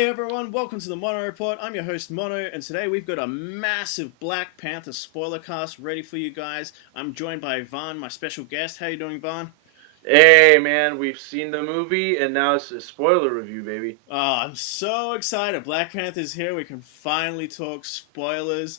Hey everyone, welcome to the Mono Report. I'm your host Mono, and today we've got a massive Black Panther spoiler cast ready for you guys. I'm joined by Vahn, my special guest. How you doing, Vahn? Hey man, we've seen the movie and now it's a spoiler review, baby. Oh, I'm so excited. Black Panther's here. We can finally talk spoilers.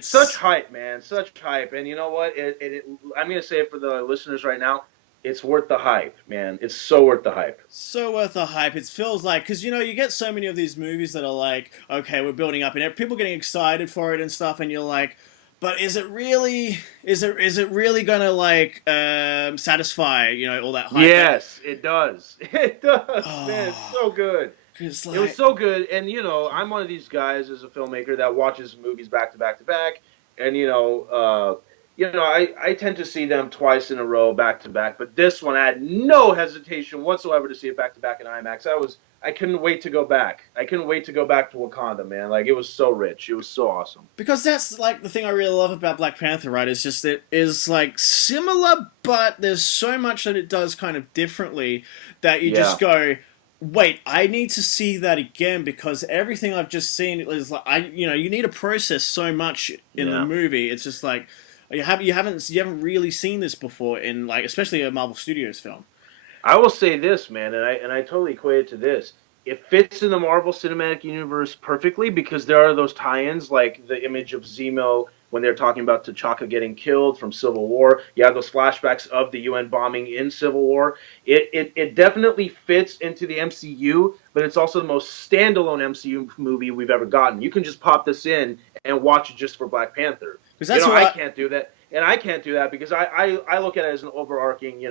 Such It's hype, man, such hype. And you know what? I'm gonna say it for the listeners right now. It's worth the hype, man. It's so worth the hype. so worth the hype. It feels like, because you get so many of these movies that are like, okay, we're building up and people getting excited for it and stuff, and you're like, but is it really, is it really gonna like satisfy all that hype? Yes, it does. It does, man. It's Oh, so good. it's It was like, so good, and I'm one of these guys as a filmmaker that watches movies back to back to back, and I tend to see them twice in a row, back to back. But this one, I had no hesitation whatsoever to see it back to back in IMAX. I couldn't wait to go back. I couldn't wait to go back to Wakanda, man. Like it was so rich, it was so awesome. because that's like the thing I really love about Black Panther, right? Is just it is like similar, but there's so much that it does kind of differently that you just Yeah, go, wait, I need to see that again because everything I've just seen is like you need to process so much in the yeah. movie. It's just like you haven't really seen this before in like especially a Marvel Studios film. I will say this, man, and I totally equate it to this. It fits in the Marvel Cinematic Universe perfectly because there are those tie-ins, like the image of Zemo when they're talking about T'Chaka getting killed from Civil War. You have those flashbacks of the UN bombing in Civil War. It definitely fits into the MCU, but it's also the most standalone MCU movie we've ever gotten. You can just pop this in and watch it just for Black Panther. Because that's what I I, can't do that, and I can't do that because I look at it as an overarching,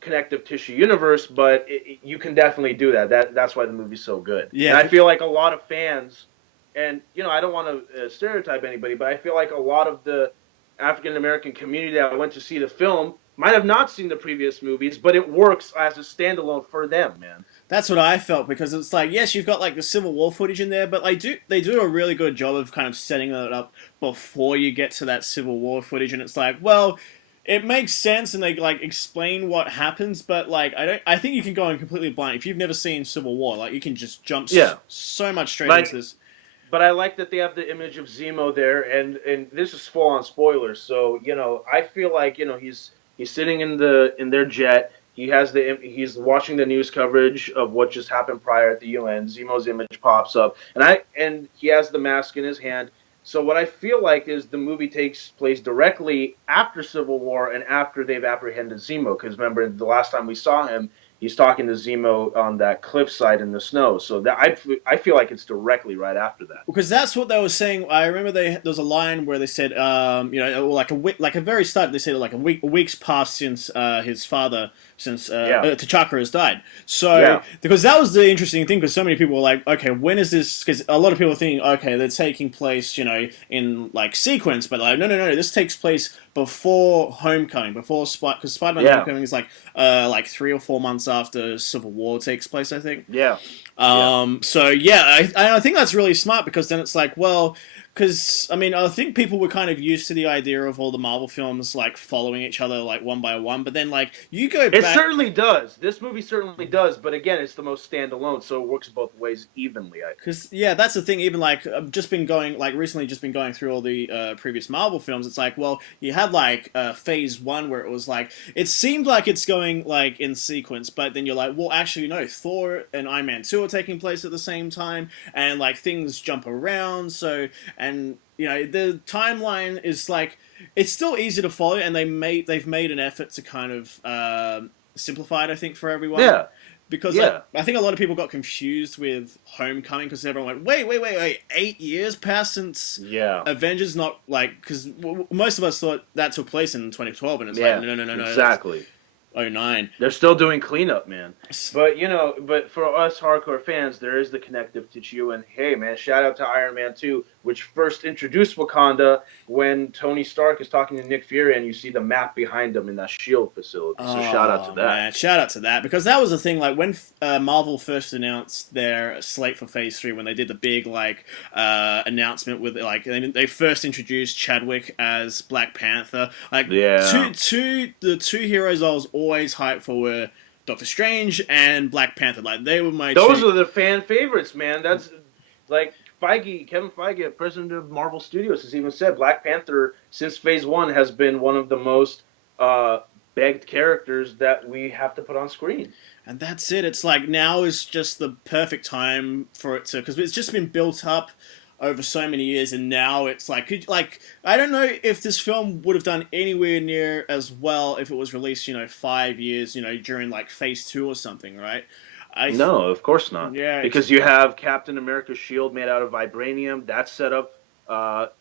connective tissue universe, but you can definitely do that. That's why the movie's so good. And yeah. I feel like a lot of fans, and I don't want to stereotype anybody, but I feel like a lot of the African American community that went to see the film might have not seen the previous movies, but it works as a standalone for them, man. That's what I felt because it's like yes, you've got like the Civil War footage in there, but they do a really good job of kind of setting that up before you get to that Civil War footage, and it's like well, it makes sense and they like explain what happens, but like I think you can go in completely blind if you've never seen Civil War. Like you can just jump Yeah, so much straight into like, this. but I like that they have the image of Zemo there, and this is full on spoilers. So I feel like he's sitting in their jet. He's watching the news coverage of what just happened prior at the UN. Zemo's image pops up, and he has the mask in his hand. So what I feel like is the movie takes place directly after Civil War and after they've apprehended Zemo. Because remember, the last time we saw him, he's talking to Zemo on that cliffside in the snow. So I feel like it's directly right after that. Because that's what they were saying. I remember there was a line where they said, or like a week, like a very start, they said like a week's passed since his father, since Yeah, T'Chaka has died. So yeah, because that was the interesting thing, because so many people were like, okay, when is this? Because a lot of people think, okay, they're taking place, in like sequence, but like no, this takes place before Homecoming, before because Spider-Man yeah, Homecoming is like 3 or 4 months after Civil War takes place, I think. yeah, yeah. So yeah, I think that's really smart because then it's like, well, because I mean, I think people were kind of used to the idea of all the Marvel films like following each other like one by one, but then like you go It back. certainly does. This movie certainly does. But again, it's the most standalone, so it works both ways evenly. I think. Because yeah, that's the thing. Even like I've just been going like recently, just been going through all the previous Marvel films. It's like, well, you had like Phase One where it was like it seemed like it's going like in sequence, but then you're like, well, actually no, Thor and Iron Man 2 are taking place at the same time, and like things jump around. So and the timeline is like it's still easy to follow, and they've made an effort to kind of simplify it. I think for everyone Yeah, because like yeah, I think a lot of people got confused with Homecoming because everyone went, wait, 8 years passed since yeah, Avengers, not like because most of us thought that took place in 2012, and it's like yeah. no, that's Exactly. '09. They're still doing cleanup, man. But for us hardcore fans, there is the connective tissue. And hey, man, shout out to Iron Man 2, which first introduced Wakanda when Tony Stark is talking to Nick Fury, and you see the map behind him in that shield facility. So shout out to Oh that. man, shout out to that because that was the thing. Like when Marvel first announced their slate for Phase 3, when they did the big like announcement with like they first introduced Chadwick as Black Panther. Like Yeah, the two heroes I was always hyped for were Doctor Strange and Black Panther. Like they were my Those two. are the fan favorites, man. That's like Kevin Feige, president of Marvel Studios, has even said Black Panther since Phase One has been one of the most begged characters that we have to put on screen. And that's it. It's like now is just the perfect time for it to, because it's just been built up over so many years, and now it's like I don't know if this film would have done anywhere near as well if it was released 5 years during like Phase 2 or something, right? No, of course not. Yeah, Because you have Captain America's shield made out of vibranium. That set up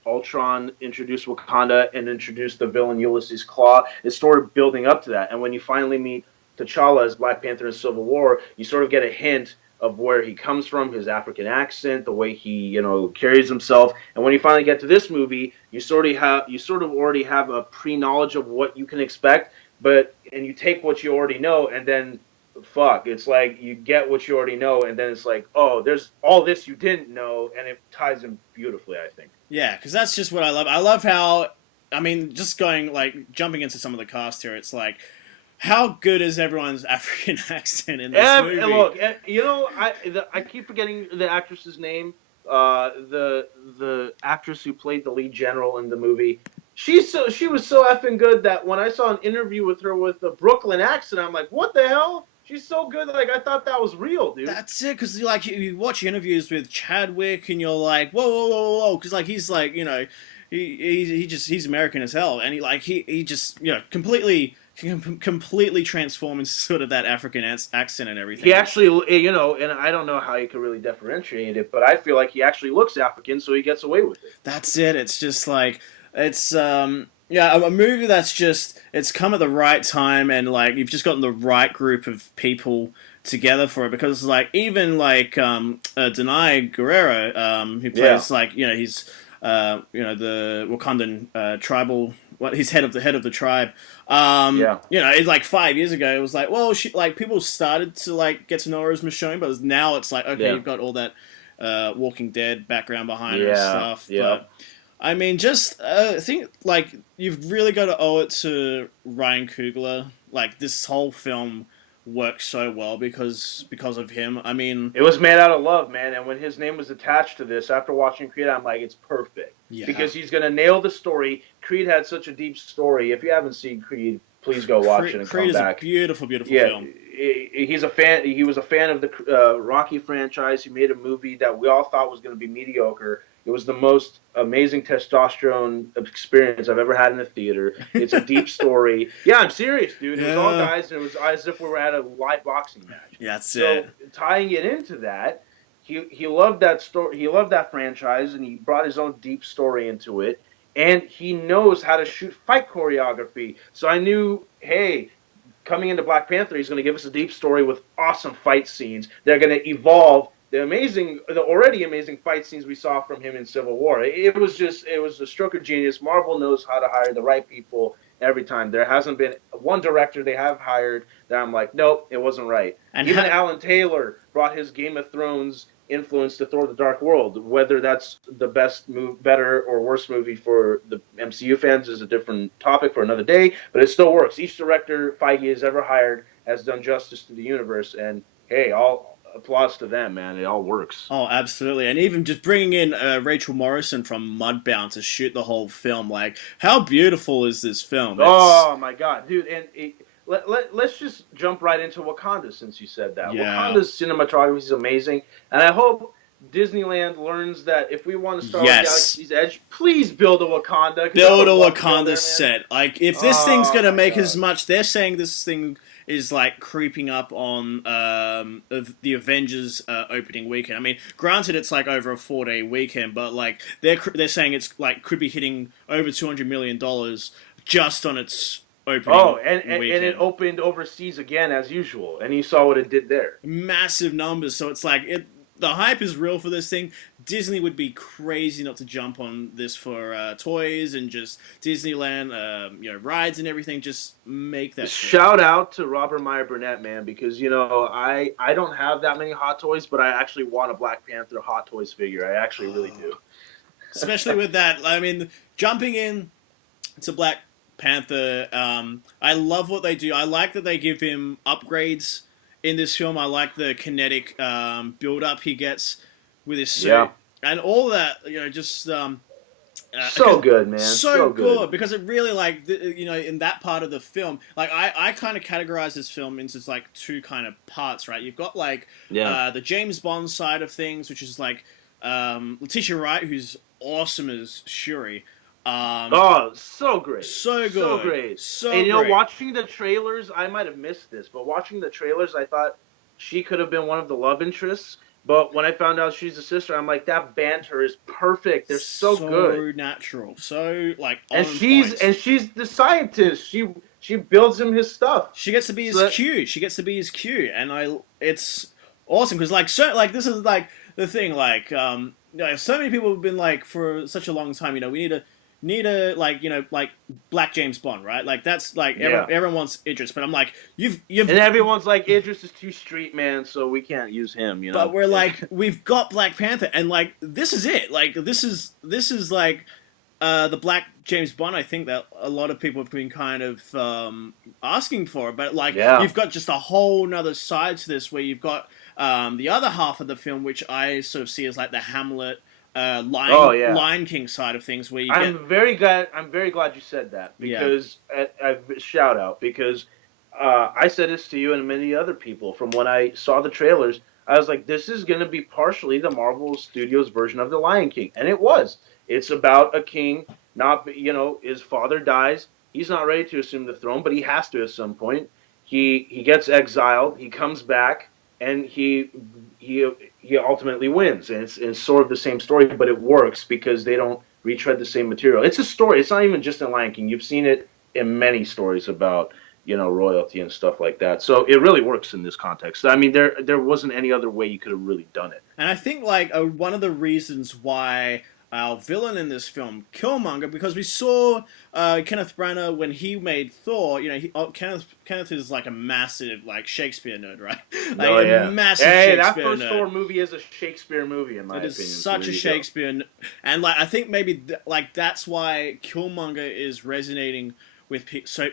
Ultron, introduced Wakanda, and introduced the villain Ulysses Claw. It started building up to that. And when you finally meet T'Challa as Black Panther in Civil War, you sort of get a hint of where he comes from, his African accent, the way he carries himself. And when you finally get to this movie, you sort of already have a pre-knowledge of what you can expect, and you take what you already know, and then it's like you get what you already know, and then it's like, oh, there's all this you didn't know, and it ties in beautifully, I think. yeah, because that's just what I love. I love how, I mean, just jumping into some of the cast here, it's like, how good is everyone's African accent in this movie? Look, I keep forgetting the actress's name. The actress who played the lead general in the movie. She was so effing good that when I saw an interview with her with the Brooklyn accent, I'm like, what the hell? She's so good. Like, I thought that was real, dude. That's it, because like you watch interviews with Chadwick, and you're like, whoa, whoa, whoa, whoa, because like he's like he's American as hell, and he just completely transform into sort of that African accent and everything. He actually, and I don't know how you could really differentiate it, but I feel like he actually looks African, so he gets away with it. That's it. It's just like, it's, a movie that's just, it's come at the right time, and like, you've just gotten the right group of people together for it, because like, even like, Denai Guerrero, who plays he's, the Wakandan, tribal, he's head of the tribe. It's like 5 years ago, it was like, well, people started to like get to know her as Michonne, but now it's like, okay, you've got all that Walking Dead background behind her and stuff. Yeah. But I mean, just I think like you've really got to owe it to Ryan Coogler. Like this whole film works so well because of him. I mean, it was made out of love, man. And when his name was attached to this, after watching Creed, I'm like, it's perfect. Yeah. Because he's gonna nail the story. Creed had such a deep story. If you haven't seen Creed, please go watch it and Creed come back. Creed is a beautiful, beautiful film. He's a fan. He was a fan of the Rocky franchise. He made a movie that we all thought was going to be mediocre. It was the most amazing testosterone experience I've ever had in a theater. It's a deep story. Yeah, I'm serious, dude. It was all guys, and it was as if we were at a live boxing match. Yeah, that's so it. Tying it into that, he loved that story. He loved that franchise, and he brought his own deep story into it. And he knows how to shoot fight choreography. So I knew, hey, coming into Black Panther, he's going to give us a deep story with awesome fight scenes. They're going to evolve the already amazing fight scenes we saw from him in Civil War. It was a stroke of genius. Marvel knows how to hire the right people every time. There hasn't been one director they have hired that I'm like, nope, it wasn't right. And even Alan Taylor brought his Game of Thrones influence to Thor: The Dark World. Whether that's the better or worst movie for the MCU fans is a different topic for another day, but it still works. Each director Feige has ever hired has done justice to the universe, and hey, all applause to them, man. It all works. Oh, absolutely. And even just bringing in Rachel Morrison from Mudbound to shoot the whole film, like, how beautiful is this film? Oh, my God. Dude, and let's just jump right into Wakanda, since you said that. Yeah. Wakanda's cinematography is amazing, and I hope Disneyland learns that if we want to start with Galaxy's Edge, please build a Wakanda. Build a Wakanda set. Like, if this thing's going to make as much, they're saying this thing is like creeping up on the Avengers opening weekend. I mean, granted, it's like over a 4-day weekend, but like they're saying it's like could be hitting over $200 million just on its opening. Oh, and it opened overseas again as usual, and you saw what it did there. Massive numbers. So it's like the hype is real for this thing. Disney would be crazy not to jump on this for toys and just Disneyland, rides and everything. Just make that. Shout out to Robert Meyer Burnett, man, because I don't have that many Hot Toys, but I actually want a Black Panther Hot Toys figure. I actually really do. Especially with that, I mean, jumping in to Black Panther. I love what they do. I like that they give him upgrades in this film. I like the kinetic build up he gets with his suit Yeah. and all that. Just So because good, man. so So good. good because it really like in that part of the film, like I kind of categorize this film into like two kind of parts, right? You've got like Yeah. the James Bond side of things, which is like Letitia Wright, who's awesome as Shuri. Um, Oh, so great. so So good, great. And so you know, great. watching the trailers, I might have missed this, but watching the trailers, I thought she could have been one of the love interests. But when I found out she's a sister, I'm like, that banter is perfect. They're so good. So natural, so like And on point. she's the scientist. She builds him his stuff. She gets to be So his that, Q. She gets to be his Q, and it's awesome because like this is like the thing so many people have been like for such a long time. We need a like like Black James Bond, right? Like that's like yeah. everyone wants Idris, but I'm like you've And everyone's like, Idris is too street, man, so we can't use him, you but know. we're like we've got Black Panther, and like this is it. Like this is like the Black James Bond, I think that a lot of people have been kind of asking for, but like Yeah. you've got just a whole nother side to this where you've got the other half of the film, which I sort of see as like the Hamlet, Oh yeah. Lion King side of things, where you get I'm very glad. I'm very glad you said that yeah, because shout out because I said this to you and many other people from when I saw the trailers. I was like, this is going to be partially the Marvel Studios version of the Lion King, and it was. It's about a king. Not his father dies. He's not ready to assume the throne, but he has to at some point. He gets exiled. He comes back, and he ultimately wins. And it's sort of the same story, but it works because they don't retread the same material. It's a story. It's not even just in Lion King. You've seen it in many stories about royalty and stuff like that. So it really works in this context. I mean, there wasn't any other way you could have really done it. and I think like one of the reasons why our villain in this film, Killmonger, because we saw Kenneth Branagh when he made Thor. Kenneth is like a massive like Shakespeare nerd, right? Like Oh a yeah. massive Hey, that Shakespeare first nerd. Thor movie is a Shakespeare movie in my It opinion. is So such there a you go. Shakespeare, and like I think maybe like that's why Killmonger is resonating with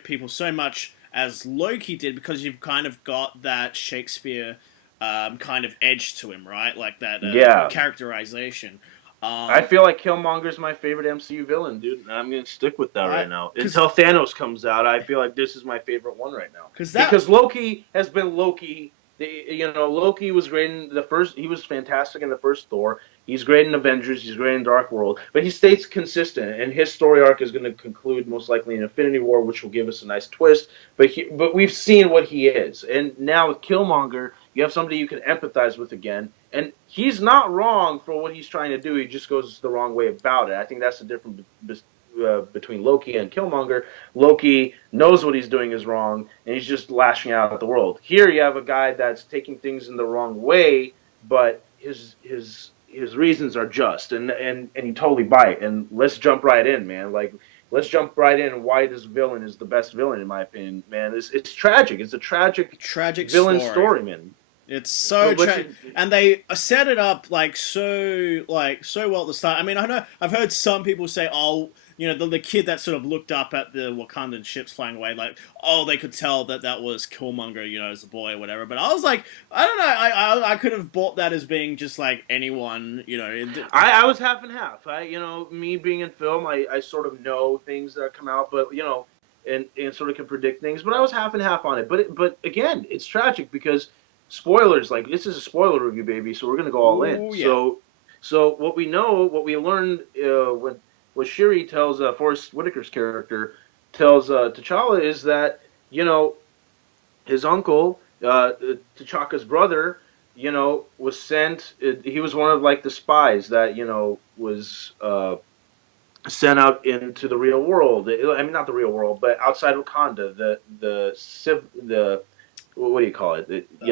people so much as Loki did, because you've kind of got that Shakespeare kind of edge to him, right? Like that Yeah. characterization. I feel like Killmonger's my favorite MCU villain, dude, and I'm gonna stick with that right now. Until Thanos comes out, I feel like this is my favorite one right now. Because Loki has been Loki. Loki was great in the first. He was fantastic in the first Thor. He's great in Avengers. He's great in Dark World. But he stays consistent, and his story arc is going to conclude most likely in Infinity War, which will give us a nice twist. But we've seen what he is, and now with Killmonger, you have somebody you can empathize with again. And he's not wrong for what he's trying to do. He just goes the wrong way about it. I think that's the difference between Loki and Killmonger. Loki knows what he's doing is wrong, and he's just lashing out at the world. Here you have a guy that's taking things in the wrong way, but his reasons are just, and he totally buy it. And let's jump right in, man. Like, let's jump right in. Why this villain is the best villain, in my opinion, man. It's tragic. It's a tragic villain story, man. It's so tragic, and they set it up like so well at the start. I mean, I know I've heard some people say, "Oh, the kid that sort of looked up at the Wakandan ships flying away, like, oh, they could tell that was Killmonger, as a boy or whatever." But I was like, I don't know, I could have bought that as being just like anyone, I was half and half. Me being in film, I sort of know things that come out, but and sort of can predict things. But I was half and half on it. But again, it's tragic because. Spoilers, like this is a spoiler review, baby, so we're gonna go all in. Yeah. So what we learned when what Shuri tells Forrest Whitaker's character tells T'Challa is that his uncle T'Chaka's brother was sent. He was one of like the spies that was sent out into the real world. I mean, not the real world, but outside Wakanda. The what do you call it? He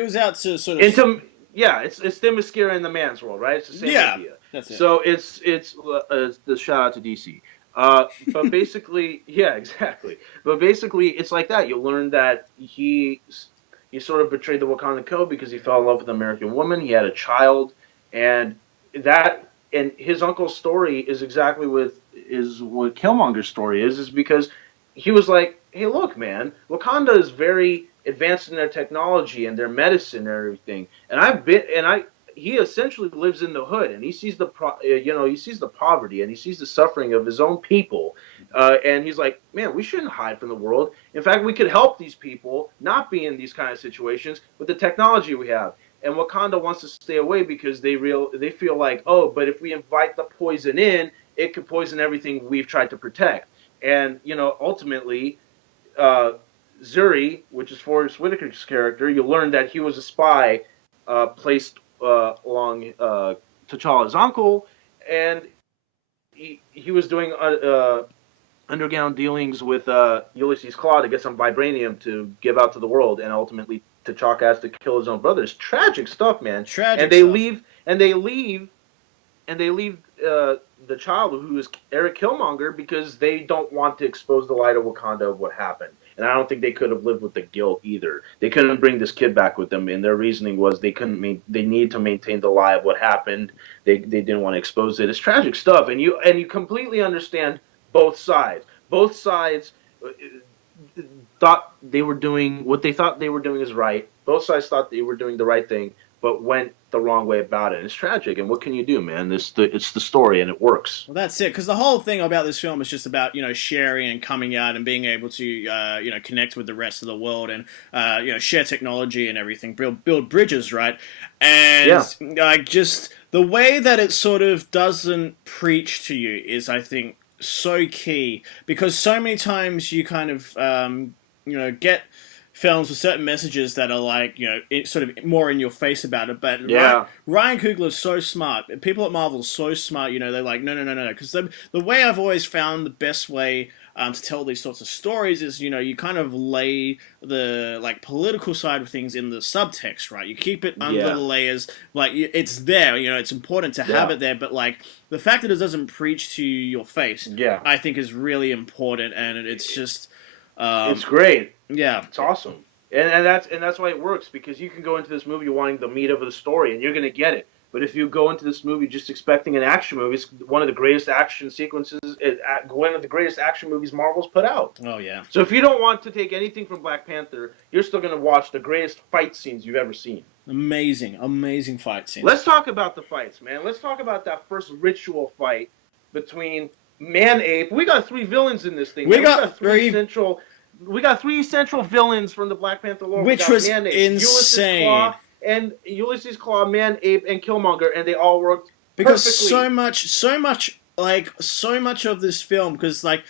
was out to sort of it's Themyscira in the man's world, right? It's the same idea. That's it. So it's the shout out to DC. But basically, yeah, exactly. But basically, it's like that. You learn that he sort of betrayed the Wakanda code because he fell in love with an American woman. He had a child, and his uncle's story is exactly with what Killmonger's story is because he was like, hey, look, man, Wakanda is very advanced in their technology and their medicine and everything, and he essentially lives in the hood, and he sees he sees the poverty and he sees the suffering of his own people, and he's like, man, we shouldn't hide from the world. In fact, we could help these people not be in these kind of situations with the technology we have. And Wakanda wants to stay away because they feel like, oh, but if we invite the poison in, it could poison everything we've tried to protect. And ultimately, uh, Zuri, which is Forrest Whitaker's character, you learn that he was a spy placed along T'Challa's uncle, and he was doing underground dealings with Ulysses Claw to get some vibranium to give out to the world, and ultimately T'Chaka has to kill his own brother. It's tragic stuff, man. Tragic and they stuff. leave, and they leave the child, who is Eric Killmonger, because they don't want to expose the light of Wakanda of what happened. And I don't think they could have lived with the guilt either. They couldn't bring this kid back with them, and their reasoning was they need to maintain the lie of what happened. They didn't want to expose it. It's tragic stuff, and you completely understand both sides. Both sides thought they were doing what they thought they were doing is right. Both sides thought they were doing the right thing, but went the wrong way about it. And it's tragic, and what can you do, man? It's the story, and it works. Well, that's it, because the whole thing about this film is just about, sharing and coming out and being able to, connect with the rest of the world and, share technology and everything, build bridges, right? And, just the way that it sort of doesn't preach to you is, I think, so key, because so many times you kind of, get films with certain messages that are like, sort of more in your face about it. But Ryan Coogler is so smart. People at Marvel are so smart. They're like, no. Because the way I've always found the best way to tell these sorts of stories is, you kind of lay the political side of things in the subtext, right? You keep it under the layers. It's there. It's important to have it there. But the fact that it doesn't preach to your face, I think is really important, and it's just. It's great. Yeah, it's awesome, and that's why it works, because you can go into this movie wanting the meat of the story, and you're gonna get it. But if you go into this movie just expecting an action movie, it's one of the greatest action sequences, one of the greatest action movies Marvel's put out. Oh yeah. So if you don't want to take anything from Black Panther, you're still gonna watch the greatest fight scenes you've ever seen. Amazing fight scenes. Let's talk about the fights, man. Let's talk about that first ritual fight between Man-Ape. We got 3 villains in this thing. We got three central villains from the Black Panther lore. Which was insane. Ulysses Claw, Man-Ape, and Killmonger, and they all worked because perfectly. so much of this film, because I'd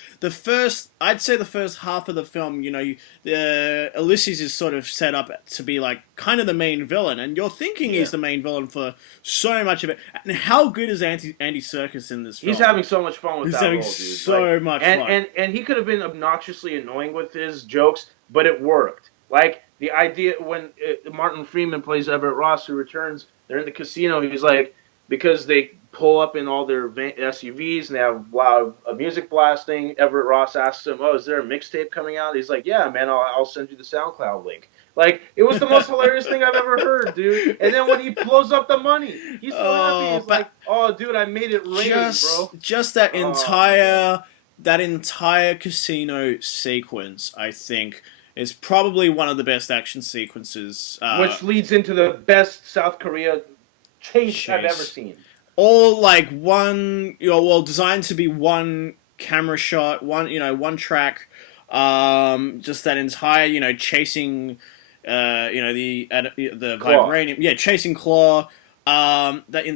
say the first half of the film, Ulysses is sort of set up to be kind of the main villain, and you're thinking he's the main villain for so much of it. And how good is Andy Serkis in this film? He's having so much fun with that role, dude. He's having so much fun. And he could have been obnoxiously annoying with his jokes, but it worked. The idea when Martin Freeman plays Everett Ross, who returns, they're in the casino, he's like, because they pull up in all their SUVs and they have loud music blasting. Everett Ross asks him, "Oh, is there a mixtape coming out?" He's like, "Yeah, man, I'll send you the SoundCloud link." It was the most hilarious thing I've ever heard, dude. And then when he blows up the money, he's so happy. He's like, "Oh, dude, I made it rain, bro." Just that entire casino sequence, I think, is probably one of the best action sequences. Which leads into the best South Korea chase I've ever seen. All one, designed to be one camera shot, one track. Just that entire, chasing, the vibranium, chasing Claw. That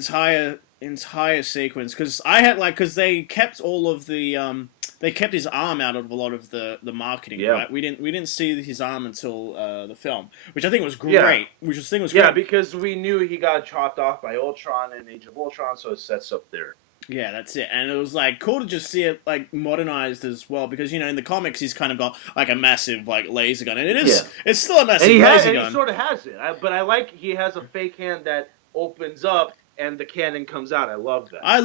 entire sequence, because because they kept all of the they kept his arm out of a lot of the marketing, right? We didn't see his arm until the film, which I think was great. Yeah, because we knew he got chopped off by Ultron in Age of Ultron, so it sets up there. Yeah, that's it. And it was cool to just see it modernized as well, because in the comics he's kind of got a massive laser gun, and it's still a massive laser gun. And he sort of has it, but I he has a fake hand that opens up and the cannon comes out. I love that. I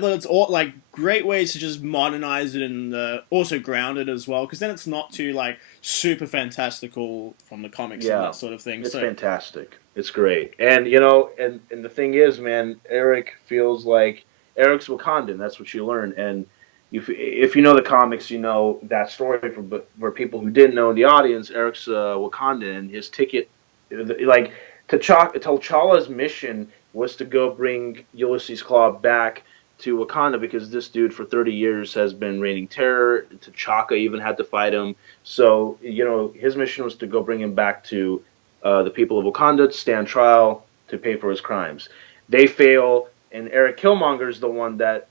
thought it's all great ways to just modernize it and also ground it as well, because then it's not too super fantastical from the comics and that sort of thing. It's fantastic. It's great. And and the thing is, man, Eric feels like Eric's Wakandan. That's what you learn. And if you know the comics, you know that story. But for people who didn't know in the audience, Eric's Wakandan, and his ticket, like T'Challa's mission was to go bring Ulysses Claw back to Wakanda because this dude for 30 years has been reigning terror. T'Chaka even had to fight him. So his mission was to go bring him back to the people of Wakanda to stand trial to pay for his crimes. They fail, and Eric Killmonger is the one that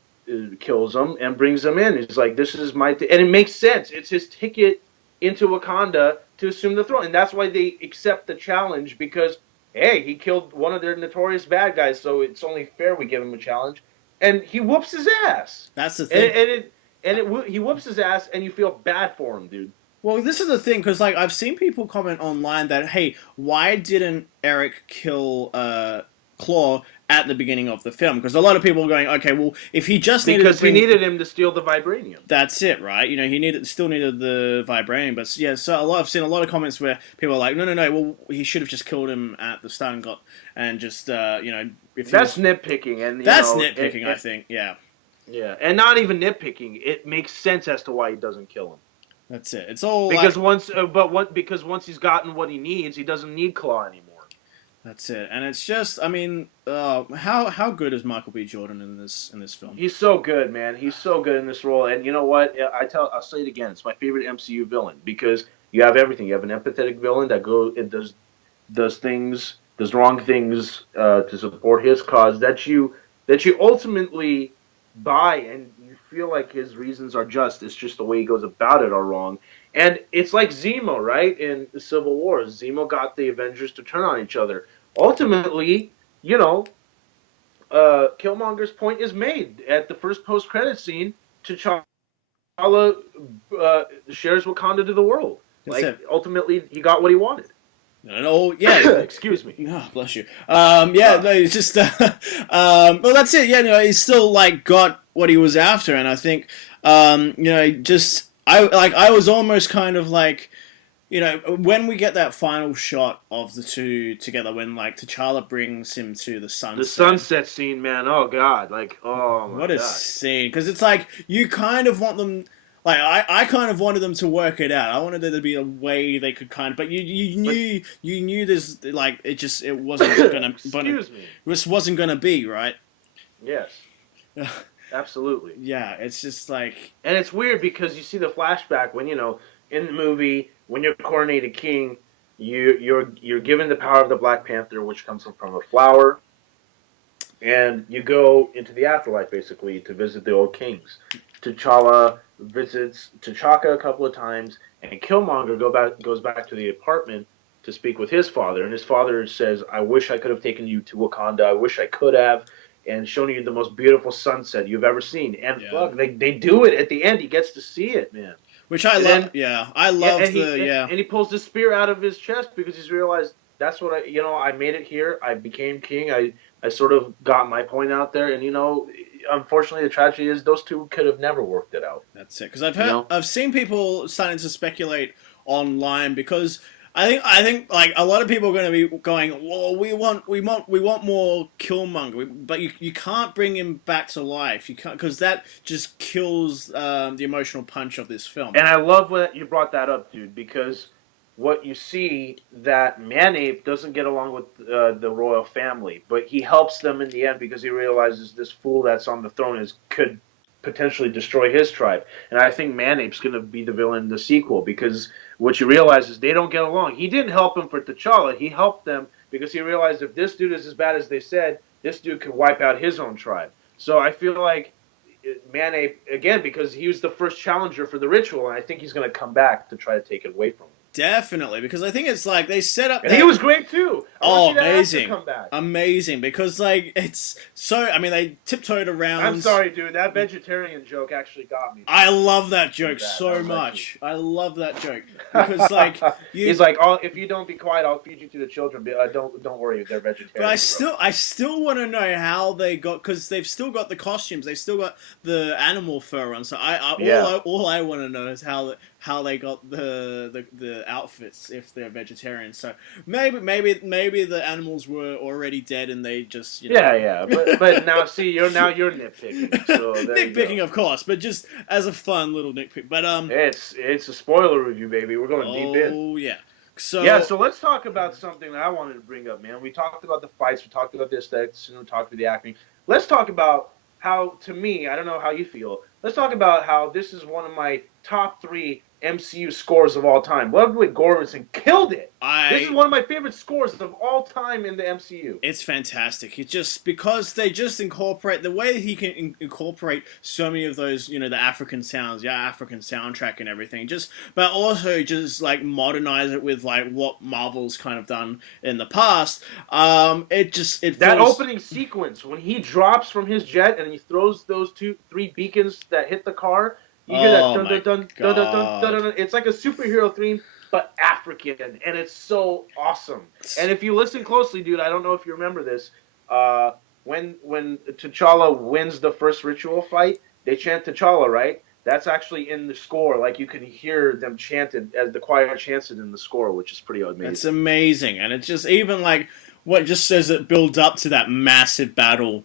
kills him and brings him in. He's like, "This is my," and it makes sense. It's his ticket into Wakanda to assume the throne, and that's why they accept the challenge because hey, he killed one of their notorious bad guys, so it's only fair we give him a challenge, and he whoops his ass. That's the thing. He whoops his ass, and you feel bad for him, dude. Well, this is the thing, because like I've seen people comment online that, hey, why didn't Eric kill Claw at the beginning of the film? Because a lot of people are going, okay, well, if he just needed because he needed him to steal the vibranium. That's it, right? He still needed the vibranium, but yeah. So I've seen a lot of comments where people are like, no. Well, he should have just killed him at the start and just if that's nitpicking, and that's nitpicking. I think, yeah. Yeah, and not even nitpicking. It makes sense as to why he doesn't kill him. That's it. It's all because once he's gotten what he needs, he doesn't need Claw anymore. That's it, and it's just, I mean, how good is Michael B. Jordan in this film? He's so good, man. He's so good in this role, and you know what? I'll say it again. It's my favorite MCU villain because you have everything. You have an empathetic villain that does wrong things to support his cause that you ultimately buy, and you feel like his reasons are just. It's just the way he goes about it are wrong. And it's like Zemo, right? In the Civil War, Zemo got the Avengers to turn on each other. Ultimately, Killmonger's point is made at the first post-credit scene. T'Challa shares Wakanda to the world. Ultimately, he got what he wanted. Oh yeah. Excuse me. Oh, bless you. No, it's just. Well, that's it. Yeah, he still got what he was after, and I think, I was almost kind of like, when we get that final shot of the two together, when T'Challa brings him to the sunset. The sunset scene, man. Oh God, oh my what a God. scene! Because it's you kind of want them. I kind of wanted them to work it out. I wanted there to be a way they could but you knew there's it wasn't gonna. Excuse me. This wasn't gonna be right. Yes. Absolutely. Yeah, it's just and it's weird because you see the flashback when in the movie when you're coronated king, you're given the power of the Black Panther, which comes from a flower, and you go into the afterlife basically to visit the old kings. T'Challa visits T'Chaka a couple of times, and Killmonger goes back to the apartment to speak with his father, and his father says, "I wish I could have taken you to Wakanda. I wish I could have." And shown you the most beautiful sunset you've ever seen. And fuck, they do it at the end. He gets to see it, man. Which I love. Yeah, I love And he pulls the spear out of his chest because he's realized that's what I made it here. I became king. I sort of got my point out there. And unfortunately, the tragedy is those two could have never worked it out. That's it. Because I've seen people starting to speculate online because. I think a lot of people are going to be going, well, we want more Killmonger, but you can't bring him back to life. You can't, because that just kills the emotional punch of this film. And I love that you brought that up, dude, because what you see that Manape doesn't get along with the royal family, but he helps them in the end because he realizes this fool that's on the throne could potentially destroy his tribe. And I think Manape's going to be the villain in the sequel because what you realize is they don't get along. He didn't help him for T'Challa. He helped them because he realized if this dude is as bad as they said, this dude could wipe out his own tribe. So I feel like Manape, again, because he was the first challenger for the ritual, and I think he's going to come back to try to take it away from him. Definitely, because I think it's they set up. And he was great too. Amazing, amazing! Because it's so. I mean, they tiptoed around. I'm sorry, dude. That vegetarian joke actually got me. I love that joke so much. I love that joke because he's like, "Oh, if you don't be quiet, I'll feed you to the children. Don't worry, they're vegetarian." But I still want to know how they got because they've still got the costumes. They've still got the animal fur on. So all I want to know is how they got the outfits if they're vegetarian. So maybe maybe the animals were already dead and they just, Yeah. But now see, you're nitpicking. So there you nitpicking, go. of course, but just as a fun little nitpick. But It's a spoiler review, baby. We're going deep in. oh yeah. So Yeah, so let's talk about something that I wanted to bring up, man. We talked about the fights, we talked about the aesthetics, and we talked about the acting. Let's talk about how, to me, I don't know how you feel. Let's talk about how this is one of my top 3 MCU scores of all time. Ludwig Göransson killed it. This is one of my favorite scores of all time in the MCU. It's fantastic. It's just because they just incorporate the way he can incorporate so many of those, the African sounds, African soundtrack and everything. But also just like modernize it with like what Marvel's kind of done in the past. It That feels... opening sequence when he drops from his jet and he throws those 2-3 beacons that hit the car. You hear that dun dun dun dun dun dun dun dun. It's like a superhero theme, but African, and it's so awesome. And if you listen closely, dude, I don't know if you remember this. When T'Challa wins the first ritual fight, they chant T'Challa, right? That's actually in the score. Like you can hear them chanted as the choir chants it in the score, which is pretty amazing. It's amazing, and it's just even like what just says it builds up to that massive battle.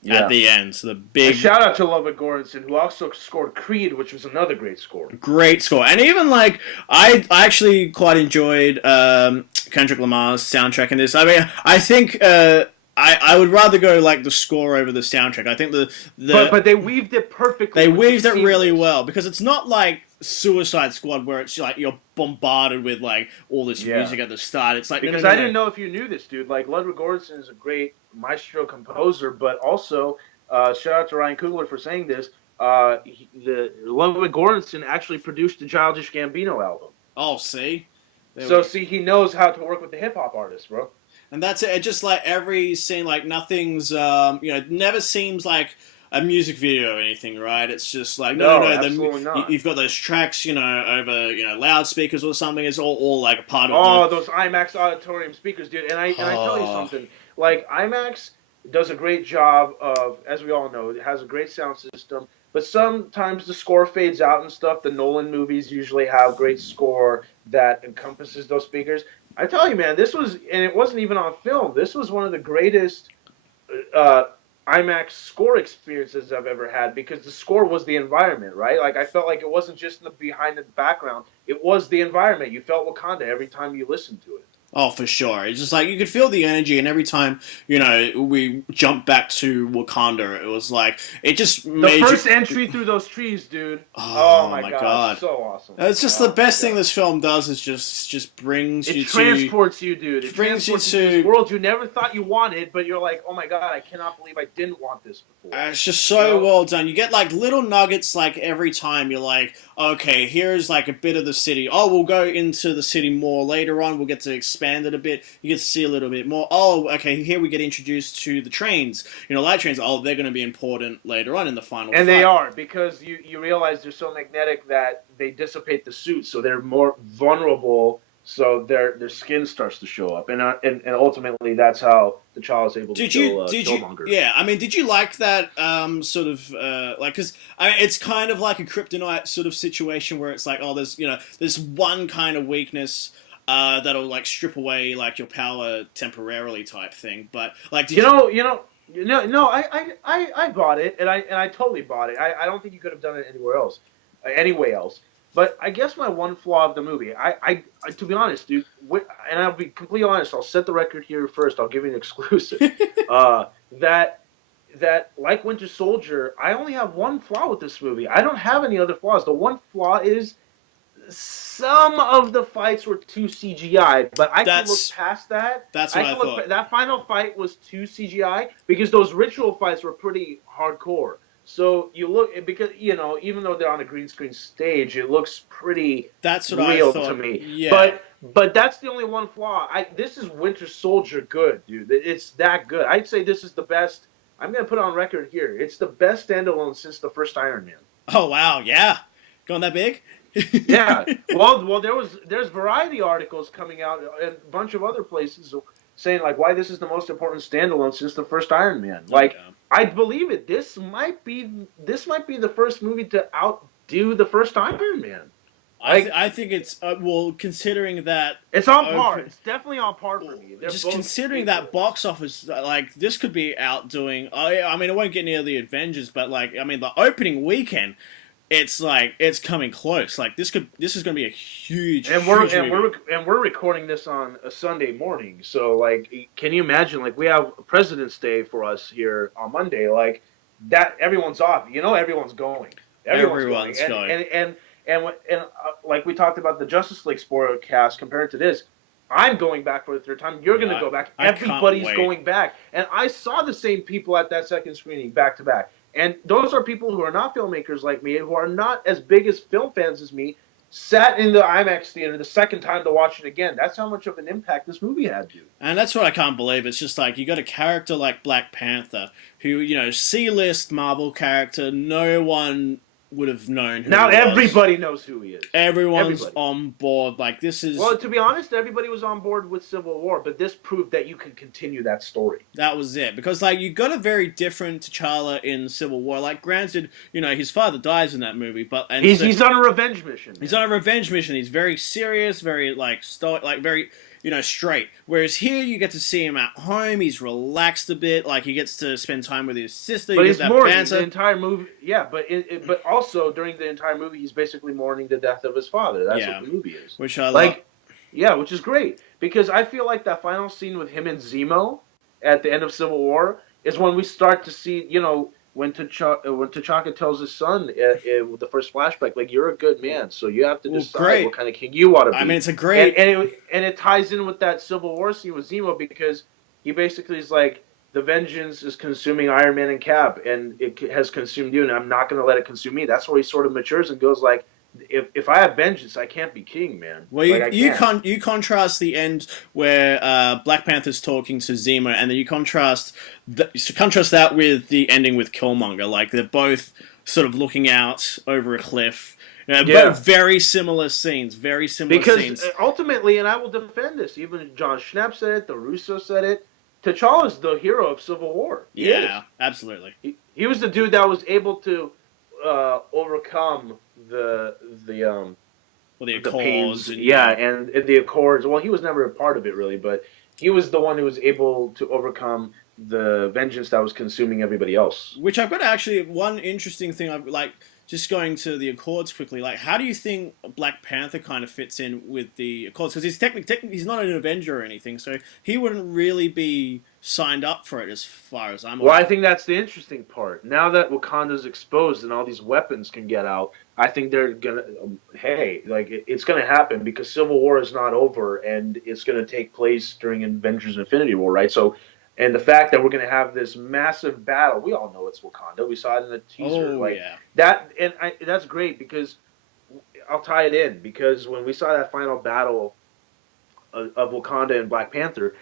Yeah. At the end, so the big... shout out to Ludwig Göransson, who also scored Creed, which was another great score. Great score. And even, like, I actually quite enjoyed Kendrick Lamar's soundtrack in this. I mean, I think I would rather go, like, the score over the soundtrack. I think But they weaved it perfectly. They weaved it really well, because it's not like Suicide Squad where it's like you're bombarded with, like, all this music at the start. It's like... Because I didn't know if you knew this, dude. Like, Ludwig Göransson is a great maestro composer, but also, shout out to Ryan Coogler for saying this, the Ludwig Göransson actually produced the Childish Gambino album. Oh, see? See, he knows how to work with the hip-hop artists, bro. And that's it. It just, like, every scene, like, nothing's, it never seems like a music video or anything, right? It's just like, no, absolutely not. You've got those tracks, over, loudspeakers or something. It's all like a part of those IMAX auditorium speakers, dude. And I tell you something, like, IMAX does a great job of, as we all know, it has a great sound system, but sometimes the score fades out and stuff. The Nolan movies usually have great score that encompasses those speakers. I tell you, man, this was, and it wasn't even on film, this was one of the greatest IMAX score experiences I've ever had, because the score was the environment, right? Like, I felt like it wasn't just in the behind the background. It was the environment. You felt Wakanda every time you listened to it. Oh, for sure. It's just like you could feel the energy, and every time, we jumped back to Wakanda, it was like, it just made the first entry through those trees, dude. Oh my God. So awesome. It's just the best thing this film does is just brings you to... It transports you, dude. It brings you to this world you never thought you wanted, but you're like, oh my God, I cannot believe I didn't want this before. It's just so well done. You get like little nuggets like every time. You're like, okay, here's like a bit of the city. Oh, we'll go into the city more later on. We'll get to expand it a bit. You get to see a little bit more. Oh, okay, here we get introduced to the trains. Light trains. Oh, they're going to be important later on in the final fight. And they are, because you realize they're so magnetic that they dissipate the suit, so they're more vulnerable. So their skin starts to show up, and ultimately that's how T'Challa is able to kill Killmonger. Yeah, I mean, did you like that sort of because it's kind of like a kryptonite sort of situation where it's like, oh, there's one kind of weakness that'll like strip away like your power temporarily type thing, but like I bought it, and I totally bought it. I don't think you could have done it anyway else. But I guess my one flaw of the movie, I to be honest, dude, and I'll be completely honest, I'll set the record here first. I'll give you an exclusive. That like Winter Soldier, I only have one flaw with this movie. I don't have any other flaws. The one flaw is some of the fights were too CGI, but I can look past that. That's what I thought. That final fight was too CGI because those ritual fights were pretty hardcore. So you look, because even though they're on a green screen stage, it looks pretty real to me. Yeah. But that's the only one flaw. This is Winter Soldier good, dude. It's that good. I'd say this is the best. I'm gonna put it on record here. It's the best standalone since the first Iron Man. Oh wow, yeah, going that big? Yeah. Well, there's Variety articles coming out and a bunch of other places saying like why this is the most important standalone since the first Iron Man. Like, I believe it. This might be the first movie to outdo the first Iron Man. Like I think it's well, considering that it's on par. open, It's definitely on par for me. They're just both considering that equal. box office, like this could be outdoing. I mean, it won't get near the Avengers, but like, I mean, the opening weekend, it's like it's coming close. Like this is going to be a huge, And huge movie. we're recording this on a Sunday morning. So like, can you imagine? Like we have President's Day for us here on Monday. Like that, everyone's off. You know, everyone's going. Everyone's going. Everyone's going. Like we talked about the Justice League spoiler cast compared to this. I'm going back for the third time. You're going to Yeah, go back. I can't Everybody's wait. going back. And I saw the same people at that second screening back to back. And those are people who are not filmmakers like me, who are not as big as film fans as me, sat in the IMAX theater the second time to watch it again. That's how much of an impact this movie had, dude. And that's what I can't believe. It's just like you got a character like Black Panther, who C-list Marvel character. No one would have known who Now he was. everybody knows who he is. Everyone's Everybody. on board. Like this is Well, to be honest, everybody was on board with Civil War, but this proved that you can continue that story. that was it because like you got a very different T'Challa in Civil War. Like granted, his father dies in that movie, but He's on a revenge mission. Man. he's on a revenge mission. He's very serious, very like stoic, like very straight. Whereas here you get to see him at home. He's relaxed a bit. Like he gets to spend time with his sister. But You he's get that mourning banter. the entire movie. Yeah, but also during the entire movie, he's basically mourning the death of his father. That's Yeah. what the movie is. Which I Like, love. yeah, which is great because I feel like that final scene with him and Zemo at the end of Civil War is when we start to see, when T'Chaka tells his son with the first flashback, like you're a good man, so you have to Well, decide great. what kind of king you want to be. I mean, it's a great. And it ties in with that Civil War scene with Zemo because he basically is like, the vengeance is consuming Iron Man and Cap, and it has consumed you, and I'm not going to let it consume me. That's where he sort of matures and goes like, if I have vengeance, I can't be king, man. Well, like, you contrast the end where Black Panther's talking to Zemo, and then you contrast that with the ending with Killmonger. Like they're both sort of looking out over a cliff. Both very similar scenes. Very similar scenes. Because ultimately, and I will defend this, even John Schnapp said it, the Russo said it. T'Challa's the hero of Civil War. Absolutely. He was the dude that was able to overcome the Accords pains, and and the Accords. Well, he was never a part of it really, but he was the one who was able to overcome the vengeance that was consuming everybody else. Which I've got actually one interesting thing. I've like just going to the Accords quickly. Like, how do you think Black Panther kind of fits in with the Accords? Because he's technically he's not an Avenger or anything, so he wouldn't really be signed up for it as far as I'm aware. Well, I think that's the interesting part. Now that Wakanda's exposed and all these weapons can get out, I think they're gonna, it's gonna happen because Civil War is not over and it's gonna take place during Avengers Infinity War, right? So, and the fact that we're gonna have this massive battle, we all know it's Wakanda. We saw it in the teaser, that's great because I'll tie it in because when we saw that final battle of Wakanda and Black Panther,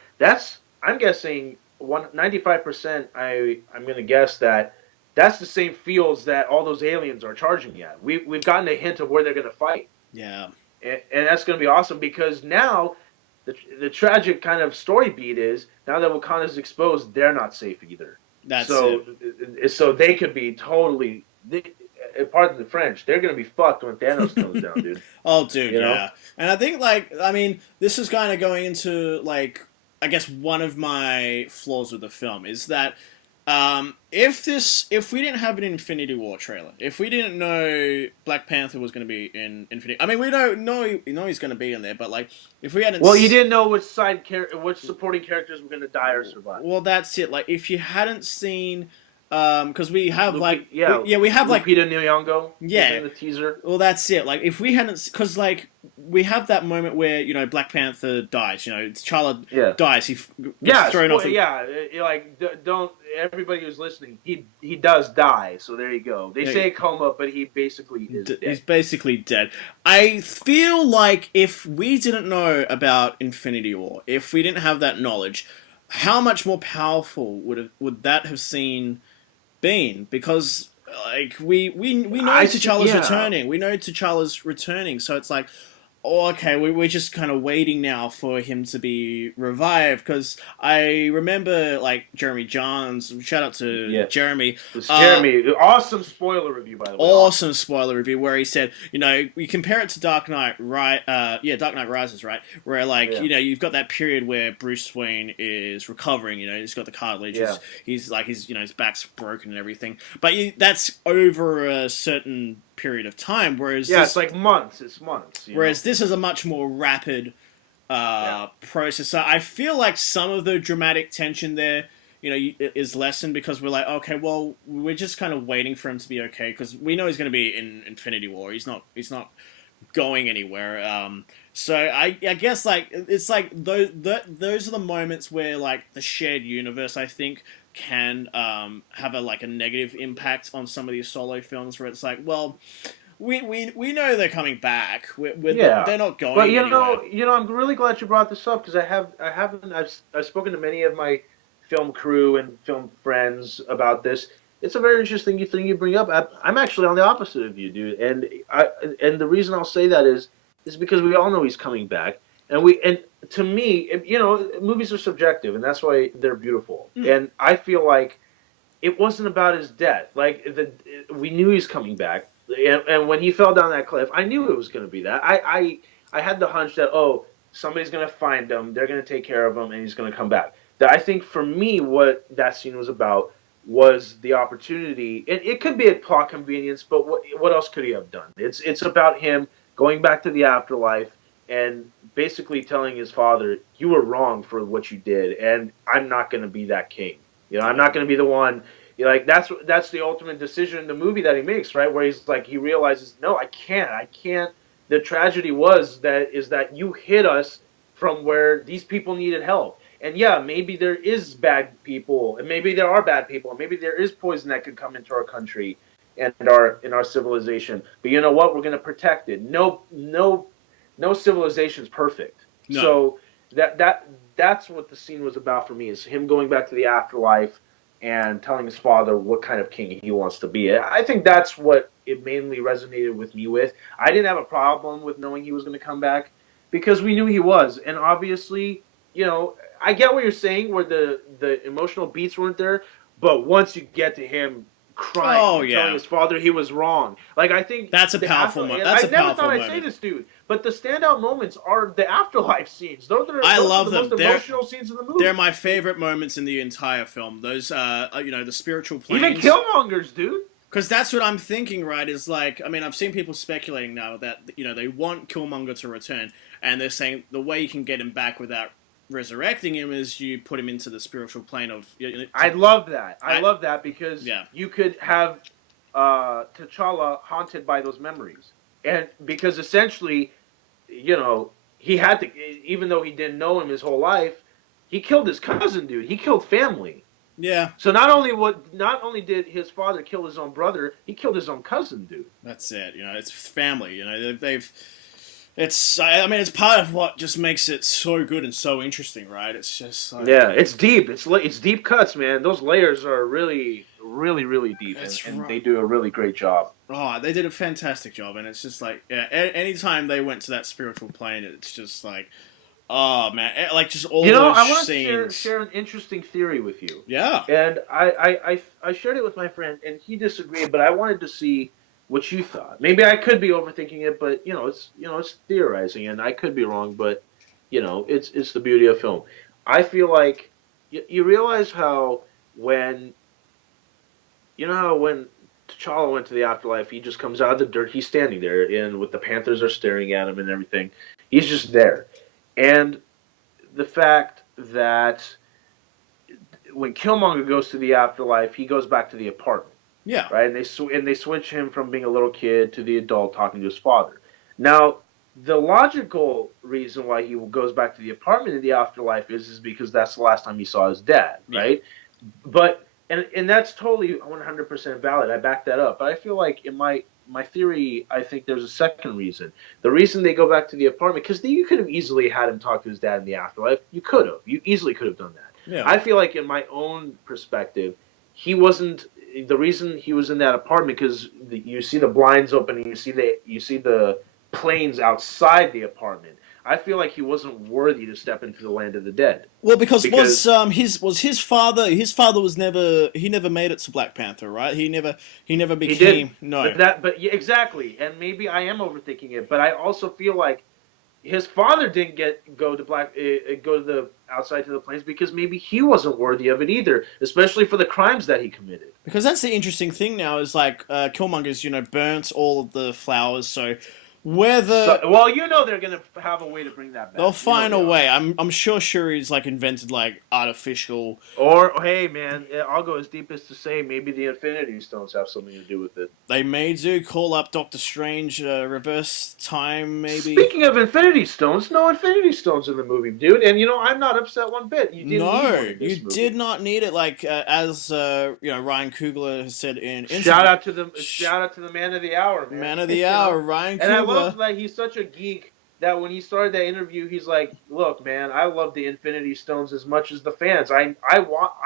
I'm guessing 95%. I'm going to guess that's the same fields that all those aliens are charging at. We've gotten a hint of where they're going to fight. Yeah, and that's going to be awesome because now the tragic kind of story beat is now that Wakanda's exposed, they're not safe either. So they could be totally. Pardon the French, they're gonna be fucked when Thanos comes down, dude. Oh, dude, yeah. And I think, this is kind of going into, I guess one of my flaws with the film is that if we didn't have an Infinity War trailer, if we didn't know Black Panther was going to be in Infinity, I mean, we don't know he's going to be in there, but if we hadn't, you didn't know which supporting characters were going to die or survive. Well, that's it. If you hadn't seen. Because we have we have Lupita Nyong'o in the teaser. Well, that's it. If we hadn't, because we have that moment where Black Panther dies. T'Challa dies. He gets thrown off. Don't everybody who's listening. He does die. So there you go. They say coma, but he basically is dead. He's basically dead. I feel like if we didn't know about Infinity War, if we didn't have that knowledge, how much more powerful would that have been? Because we know T'Challa's returning. We know T'Challa's returning. So it's oh, okay, we're just kind of waiting now for him to be revived, because I remember, like, Jeremy Johns, shout out to Yeah, Jeremy, it's Jeremy. Awesome spoiler review, by the way. awesome spoiler review where he said, you know, you compare it to Dark Knight, right? Dark Knight Rises, right? Where, like, Yeah. you know, you've got that period where Bruce Wayne is recovering. You know, he's got the cartilage. Yeah. He's like, you know, his back's broken and everything. But that's over a certain period of time. Whereas it's like months. It's months. Whereas this is a much more rapid process. So I feel like some of the dramatic tension there, you know, is lessened, because we're like, okay, well, we're just kind of waiting for him to be okay, because we know he's going to be in Infinity War. He's not going anywhere. So I guess, like, it's like those are the moments where, like, the shared universe, I think, can have a negative impact on some of these solo films, where it's like, well, we know they're coming back. They're not going. But anywhere. I'm really glad you brought this up, because I've spoken to many of my film crew and film friends about this. It's a very interesting thing you bring up. I'm actually on the opposite of you, dude. And the reason I'll say that is because we all know he's coming back, and to me, you know, movies are subjective, and that's why they're beautiful. And I feel like it wasn't about his death. Like, we knew he's coming back, and when he fell down that cliff, I knew it was going to be that. I had the hunch that, oh, somebody's going to find him, they're going to take care of him, and he's going to come back. That, I think, for me, what that scene was about was the opportunity. It could be a plot convenience, but what else could he have done? It's about him going back to the afterlife and basically telling his father, you were wrong for what you did, and I'm not going to be that king. You know, I'm not going to be the one. You know, like, that's the ultimate decision in the movie that he makes, right? Where he's like, he realizes, no, I can't. The tragedy is that you hid us from where these people needed help. And yeah, maybe there is bad people, and maybe there are bad people, and maybe there is poison that could come into our country and in our civilization. But you know what? We're going to protect it. No civilization is perfect. No. So that's what the scene was about for me, is him going back to the afterlife and telling his father what kind of king he wants to be. I think that's what it mainly resonated with me with. I didn't have a problem with knowing he was going to come back, because we knew he was. And obviously, you know, I get what you're saying, where the emotional beats weren't there, but once you get to him crying, telling his father he was wrong, like, I think that's a powerful moment. I never thought I'd say this, dude, but the standout moments are the afterlife scenes. Those are love the them. most emotional scenes in the movie. They're my favorite moments in the entire film. Those, you know, the spiritual planes. Even Killmonger's, dude. Because that's what I'm thinking, right? Is like, I mean, I've seen people speculating now that, you know, they want Killmonger to return, and they're saying the way you can get him back without resurrecting him is you put him into the spiritual plane of. I love that. I love that, because you could have T'Challa haunted by those memories, and because essentially, you know, he had to, even though he didn't know him his whole life, he killed his cousin, dude. He killed family. Yeah. So not only did his father kill his own brother, he killed his own cousin, dude. That's it. You know, it's family. You know, it's, I mean, it's part of what just makes it so good and so interesting, right? It's just like, it's deep. It's deep cuts, man. Those layers are really, really, really deep, and they do a really great job. Oh, they did a fantastic job, and it's just like, anytime they went to that spiritual plane, it's just like, oh man, like, just all those I want scenes. to share an interesting theory with you. Yeah. And I shared it with my friend, and he disagreed, but I wanted to see what you thought. Maybe I could be overthinking it, but it's theorizing, and I could be wrong, but it's the beauty of film. I feel like you realize how when T'Challa went to the afterlife, he just comes out of the dirt. He's standing there, and with the Panthers are staring at him and everything. He's just there. And the fact that when Killmonger goes to the afterlife, he goes back to the apartment. Yeah. Right? And they switch him from being a little kid to the adult talking to his father. Now, the logical reason why he goes back to the apartment in the afterlife is because that's the last time he saw his dad, right? Yeah. But and that's totally 100% valid. I back that up. But I feel like in my theory, I think there's a second reason. The reason they go back to the apartment, because you could have easily had him talk to his dad in the afterlife. You could have. You easily could have done that. Yeah. I feel like in my own perspective, he wasn't. The reason he was in that apartment because you see the blinds open and you see the planes outside the apartment. I feel like he wasn't worthy to step into the land of the dead Well, because because his father? His father was never he never made it to Black Panther, right? He never he did. became no. But yeah, exactly. And maybe I am overthinking it, but I also feel like his father didn't go to the outside to the plains because maybe he wasn't worthy of it either, especially for the crimes that he committed. Because that's the interesting thing now is like Killmonger's burnt all of the flowers, so So, whether well, they're gonna have a way to bring that they'll back. find They a are. way. I'm sure Shuri's like invented like artificial. Or hey, man, I'll go as deep as to say maybe the Infinity Stones have something to do with it. They may do call up Doctor Strange, reverse time maybe. Speaking of Infinity Stones, no Infinity Stones in the movie, dude. And I'm not upset one bit. You didn't need No, one in you this movie. did not need it. Like as Ryan Coogler has said in Shout out to the man of the hour, man. Man of the Hour, Ryan And I Coogler. love that he's such a geek that when he started that interview, he's like, "Look, man, I love the Infinity Stones as much as the fans. I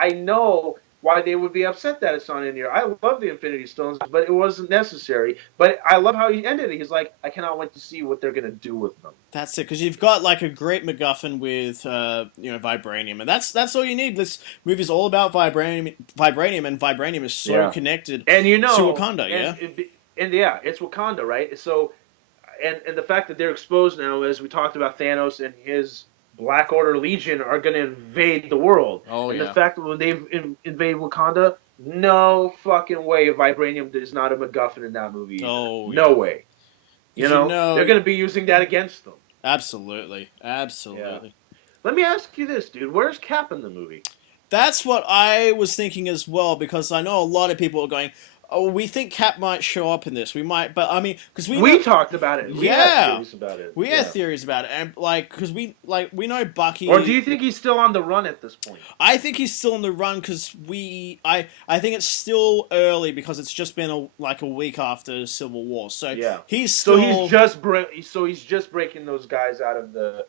know why they would be upset that it's not in here. I love the Infinity Stones, but it wasn't necessary. But I love how he ended it. He's like, I cannot wait to see what they're gonna do with them. That's it, because you've got like a great MacGuffin with vibranium, and that's all you need. This movie's all about vibranium, and vibranium is so connected And to Wakanda. yeah, it's Wakanda, right? So, and the fact that they're exposed now, as we talked about, Thanos and his Black Order Legion are going to invade the world. Oh, and yeah. the fact that when they invade Wakanda, no fucking way vibranium is not a MacGuffin in that movie. Oh, no yeah. way. You know, they're going to be using that against them. Absolutely. Yeah. Let me ask you this, dude. Where's Cap in the movie? That's what I was thinking as well, because I know a lot of people are going, oh, we think Cap might show up in this. We might, but I mean, because we talked about it. We had theories about it. We had theories about it, and because we know Bucky. Or do you think he's still on the run at this point? I think he's still on the run because I think it's still early because it's just been a week after Civil War. So yeah, he's still. So he's just breaking those guys out of the.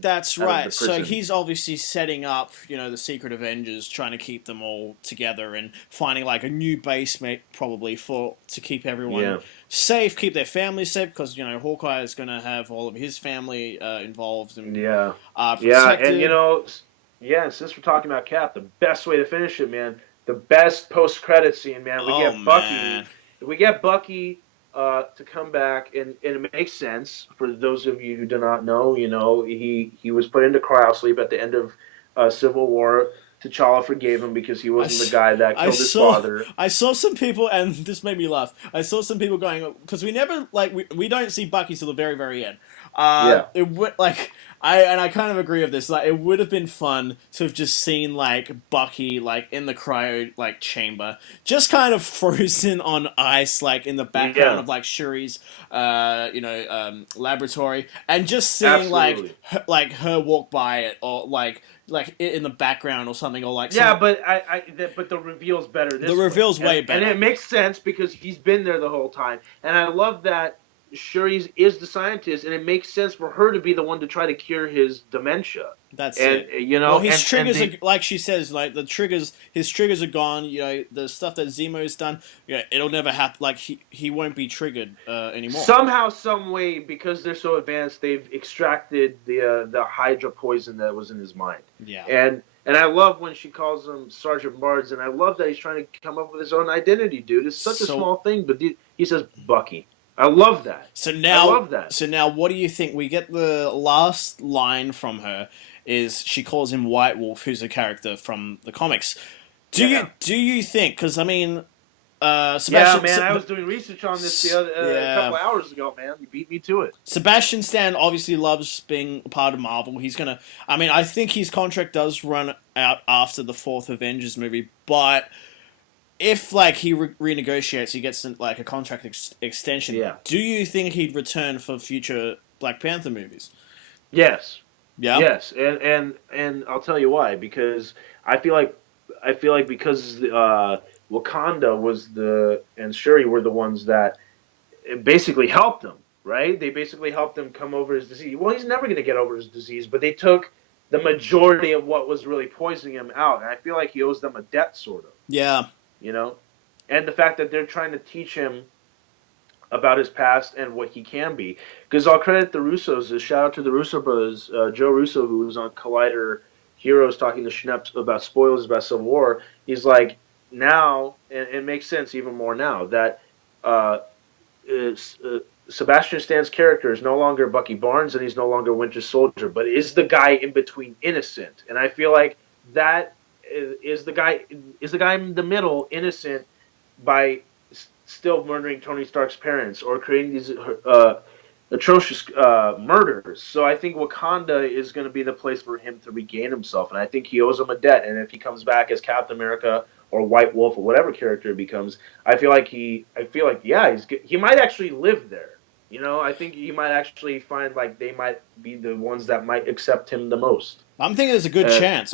That's right. So he's obviously setting up, the Secret Avengers, trying to keep them all together and finding like a new base, probably to keep everyone safe, keep their families safe, because Hawkeye is going to have all of his family involved and protected. And since we're talking about Cap, the best way to finish it, man, the best post-credit scene, man. We get Bucky. To come back, and it makes sense for those of you who do not know. He was put into cryosleep at the end of Civil War. T'Challa forgave him because he wasn't the guy that killed his father. I saw some people, and this made me laugh. I saw some people going, because we never we don't see Bucky till the very, very end. It would I kind of agree with this. Like, it would have been fun to have just seen Bucky in the cryo chamber, just kind of frozen on ice, in the background of Shuri's laboratory, and just seeing her walk by it, or it in the background or something, or but the reveal's better. The reveal's way better, and it makes sense because he's been there the whole time, and I love that. Shuri is the scientist, and it makes sense for her to be the one to try to cure his dementia. That's it. Well, his triggers are, like she says, his triggers are gone. The stuff that Zemo's done, it'll never happen. He won't be triggered anymore. Somehow, some way, because they're so advanced, they've extracted the Hydra poison that was in his mind. Yeah. And I love when she calls him Sergeant Barnes, and I love that he's trying to come up with his own identity, dude. It's such a small thing, but he says Bucky. I love that. So now, I love that. So now, what do you think? We get the last line from her is she calls him White Wolf, who's a character from the comics. Do you think? Because I mean, Sebastian. Yeah, man, I was doing research on this a couple hours ago, man. You beat me to it. Sebastian Stan obviously loves being a part of Marvel. He's gonna. I mean, I think his contract does run out after the 4th Avengers movie, but. If he renegotiates, he gets a contract extension. Yeah. Do you think he'd return for future Black Panther movies? Yes. Yeah. Yes, and I'll tell you why. Because I feel like because Wakanda and Shuri were the ones that basically helped him. Right? They basically helped him come over his disease. Well, he's never going to get over his disease, but they took the majority of what was really poisoning him out, and I feel like he owes them a debt, sort of. Yeah. And the fact that they're trying to teach him about his past and what he can be. Because I'll credit the Russos. Shout out to the Russo brothers, Joe Russo, who was on Collider Heroes talking to Schnepp about spoilers about Civil War. He's like, now, and it makes sense even more now, that uh, Sebastian Stan's character is no longer Bucky Barnes and he's no longer Winter Soldier, but is the guy in between innocent. And I feel like that is the guy in the middle, innocent by still murdering Tony Stark's parents or creating these atrocious murders. So I think Wakanda is going to be the place for him to regain himself, and I think he owes him a debt. And if he comes back as Captain America or White Wolf or whatever character he becomes, I feel like he might actually live there. You know, I think he might actually find like they might be the ones that might accept him the most. I'm thinking there's a good chance.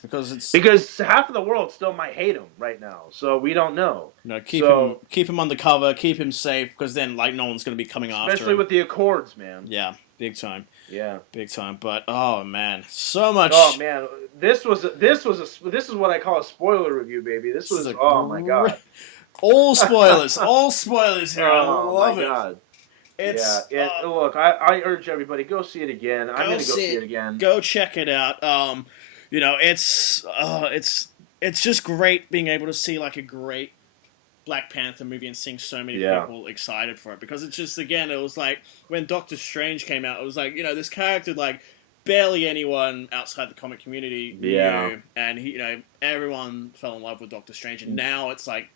Because half of the world still might hate him right now, so we don't know. No, keep him undercover, keep him safe, because then like no one's going to be coming after him. Especially with the Accords, man. Yeah, big time. Yeah, big time. But oh man, so much. Oh man, this is what I call a spoiler review, baby. This was my god. All spoilers, all spoilers here. I love it. God. Look, I urge everybody, go see it again. I'm going to go see it again. Go check it out. You know, it's just great being able to see like a great Black Panther movie and seeing so many people excited for it, because it's just, again, it was like when Doctor Strange came out, it was like, you know, this character like barely anyone outside the comic community knew, and he, you know, everyone fell in love with Doctor Strange, and now it's like,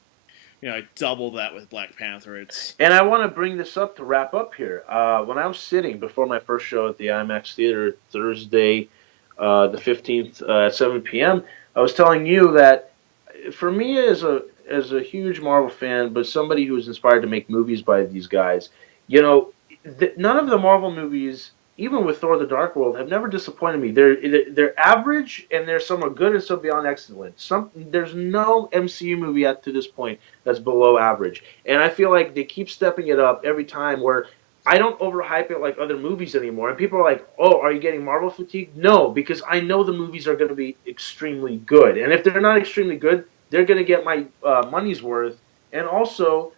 you know, double that with Black Panther. And I want to bring this up to wrap up here. When I was sitting before my first show at the IMAX Theater Thursday, the 15th at 7 p.m., I was telling you that for me as a huge Marvel fan, but somebody who was inspired to make movies by these guys, you know, none of the Marvel movies, even with Thor: The Dark World, have never disappointed me. They're average, and some are good and some beyond excellent. There's no MCU movie up to this point that's below average, and I feel like they keep stepping it up every time. Where I don't overhype it like other movies anymore, and people are like, "Oh, are you getting Marvel fatigue?" No, because I know the movies are going to be extremely good, and if they're not extremely good, they're going to get my money's worth, and also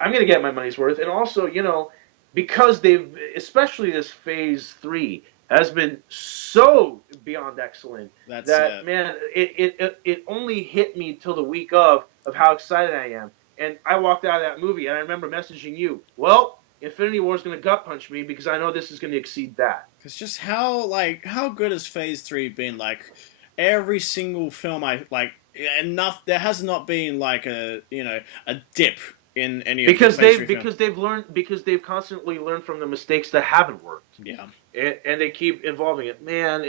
I'm going to get my money's worth, and also, you know, because they've, especially this Phase 3, has been so beyond excellent man, it only hit me till the week of how excited I am. And I walked out of that movie, and I remember messaging you, well, Infinity War is going to gut punch me because I know this is going to exceed that. Because just how good has Phase 3 been? Like, every single film there has not been like a dip in any because they've constantly learned from the mistakes that haven't worked. Yeah, and they keep evolving it. Man,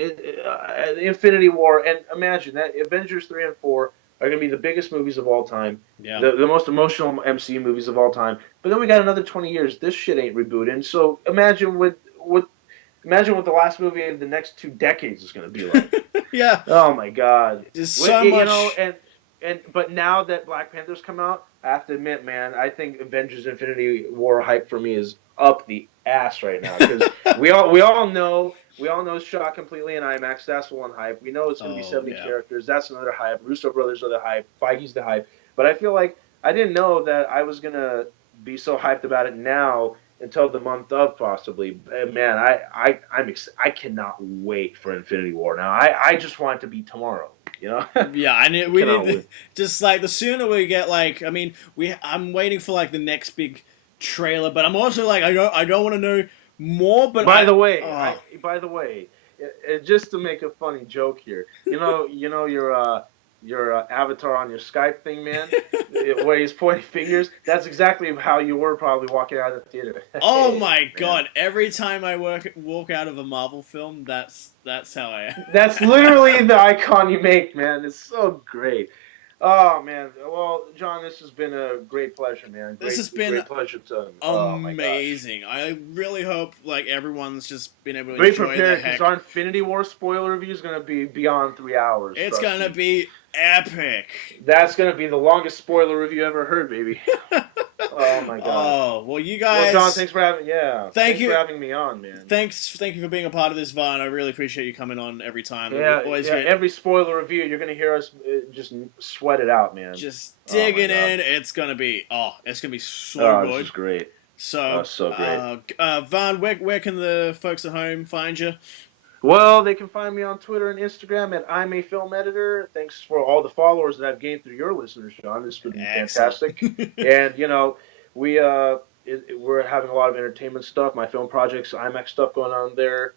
Infinity War, and imagine that Avengers 3 and 4 are going to be the biggest movies of all time. Yeah, the most emotional MCU movies of all time. But then we got another 20 years. This shit ain't rebooting. So imagine what the last movie of the next 2 decades is going to be like. Yeah. Oh my God. There's so much. You know, but now that Black Panther's come out, I have to admit, man, I think Avengers Infinity War hype for me is up the ass right now, because we all know it's shot completely in IMAX. That's one hype. We know it's going to be 70 characters. That's another hype. Russo brothers are the hype. Feige's the hype. But I feel like I didn't know that I was going to be so hyped about it now until the month of, possibly. Man, I cannot wait for Infinity War now. I just want it to be tomorrow. You know? Yeah, and we need just like the sooner we get, like, I mean, I'm waiting for like the next big trailer, but I'm also like, I don't want to know more. But by the way, just to make a funny joke here, you know your avatar on your Skype thing, man, where he's pointing fingers. That's exactly how you were probably walking out of the theater. Oh my God! Every time I walk out of a Marvel film, that's how I am. That's literally the icon you make, man. It's so great. Oh man, well, John, this has been a great pleasure, man. This has been a great pleasure to amazing. I really hope like everyone's just been able to be enjoy prepared, the heck. Because our Infinity War spoiler review is going to be beyond 3 hours. It's going to be epic. That's going to be the longest spoiler review ever heard, baby. Oh my god. Oh, well, you guys. Well, John, thanks for having. Yeah. Thank you for having me on, man. Thank you for being a part of this, Vahn. I really appreciate you coming on every time. Yeah, Always yeah. great. Every spoiler review, you're gonna hear us just sweat it out, man. Just digging in. It's gonna be so good. This is great. So, so great. Vahn, where can the folks at home find you? Well, they can find me on Twitter and Instagram at ImAFilmEditor. Thanks for all the followers that I've gained through your listeners, John. This has been fantastic. And we're having a lot of entertainment stuff. My film projects, IMAX stuff going on there.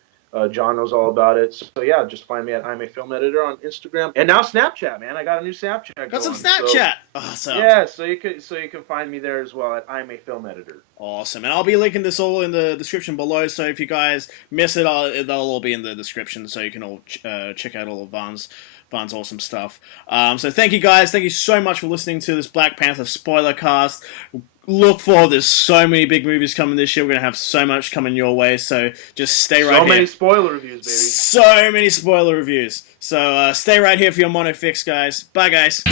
John knows all about it. So yeah, just find me at ImAFilmEditor on Instagram and now Snapchat, man. I got a new Snapchat. Got some Snapchat. Awesome. Yeah, so you can find me there as well at ImAFilmEditor. Awesome, and I'll be linking this all in the description below. So if you guys miss it, they'll all be in the description, so you can all check out all of Vahn's awesome stuff. So thank you guys. Thank you so much for listening to this Black Panther spoiler cast. Look forward, there's so many big movies coming this year. We're going to have so much coming your way, so just stay right here. So many spoiler reviews, baby. So many spoiler reviews. So stay right here for your Monofix, guys. Bye, guys.